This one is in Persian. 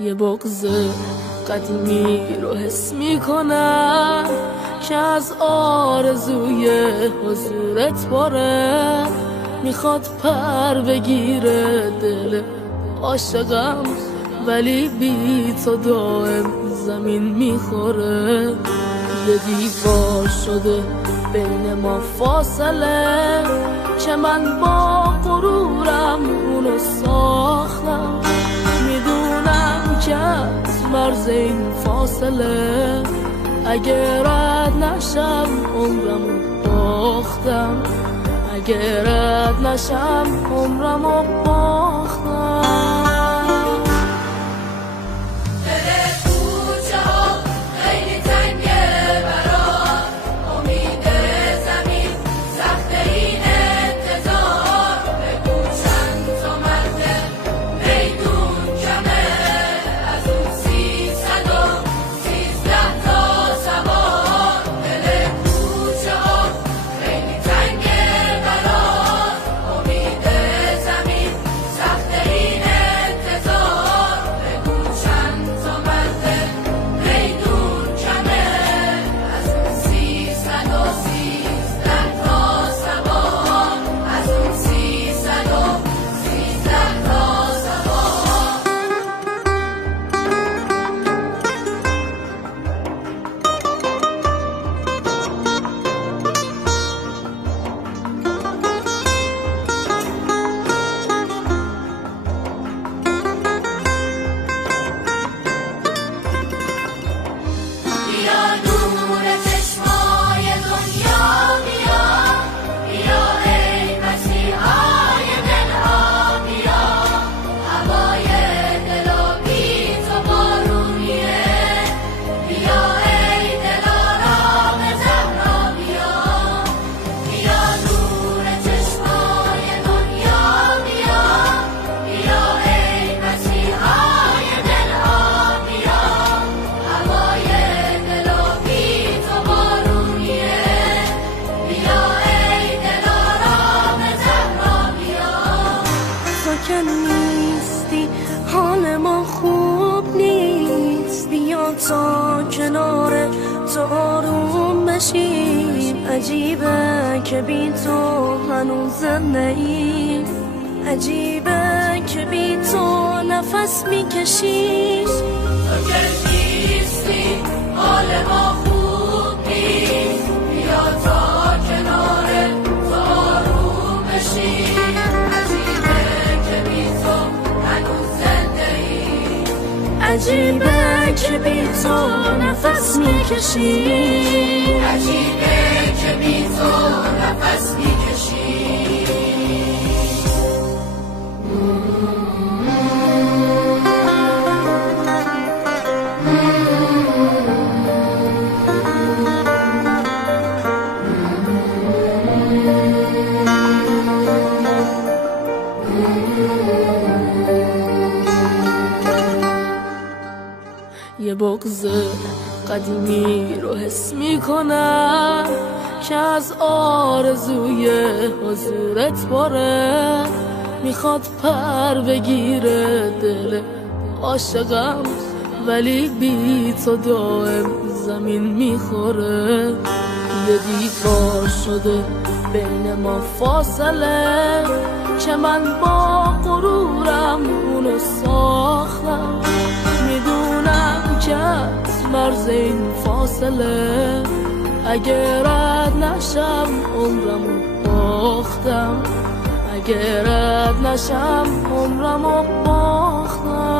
یه بغض قدیمی رو حس میکنم که از آرزوی حضورت باره، میخواد پر بگیره دل عاشقم، ولی بی تو دائم زمین میخوره. یه دیوار شده بین ما فاصله که من با غرورم اونو ساختم. میدونم که از مرز این فاصله اگه رد نشم عمرمو باختم، اگه رد نشم عمرمو باختم. نیستی حال ما خوب نیست، بیا تا کنار تو آروم بشیم. عجیبه که بی تو هنوز زنده ایم، عجیبه که بی تو نفس میکشیم. تو که نیستی حال ما خوب نیست، بیا تا کنار تو آروم بشیم. عجیبه که بی تو نفس میکشیم، عجیبه که بی تو نفس میکشیم. یه بغض قدیمی رو حس میکنم که از آرزوی حضورت باره، میخواد پر بگیره دل عاشقم، ولی بی تو دائم زمین میخوره. یه دیوار شده بین ما فاصله که من با غرورم اونو ساختم. میدونم که از مرز این فاصله اگه رد نشم عمرمو باختم، اگه رد نشم عمرمو باختم.